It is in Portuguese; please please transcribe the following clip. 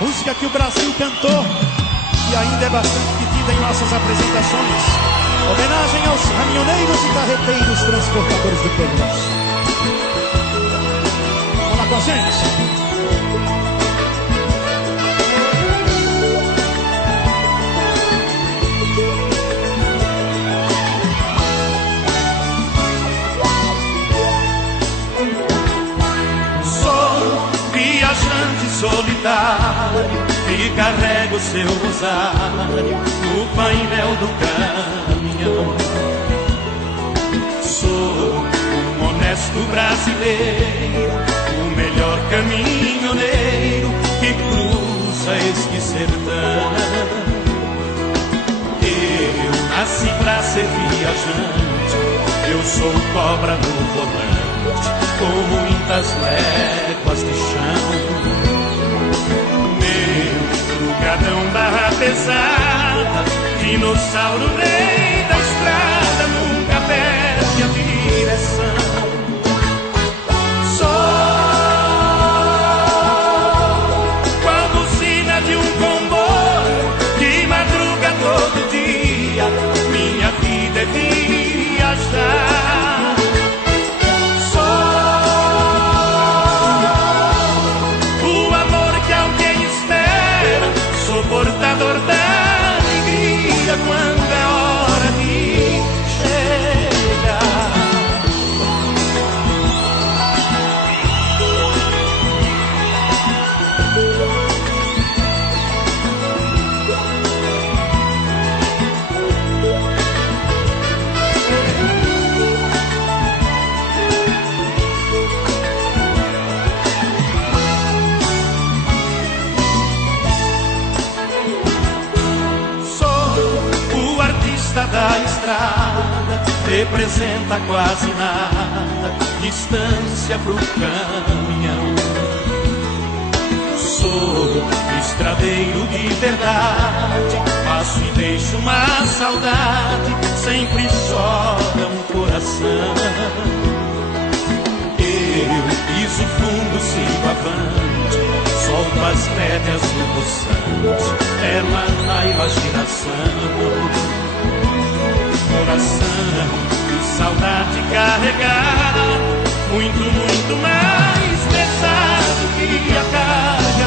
música que o Brasil cantou e ainda é bastante pedida em nossas apresentações. Homenagem aos caminhoneiros e carreteiros transportadores de pneus. Vamos lá com a gente. Solitário, que carrega o seu rosário no painel do caminhão. Sou um honesto brasileiro, o melhor caminhoneiro que cruza este sertão. Eu nasci pra ser viajante, eu sou cobra no volante, com muitas léguas de chão. Gadão barra pesada, dinossauro rei da estrada, nunca perde a direção. Só com a buzina de um comboio que madruga todo dia, minha vida é viajar. Portador da alegria quando é hora de chegar. Da estrada representa quase nada, distância pro caminhão. Sou estradeiro de verdade, passo e deixo uma saudade, sempre chora um coração. Eu piso fundo, sigo avante, solto as rédeas do poçante, ela na imaginação. Coração e saudade carregar, muito, muito mais pesado que a carga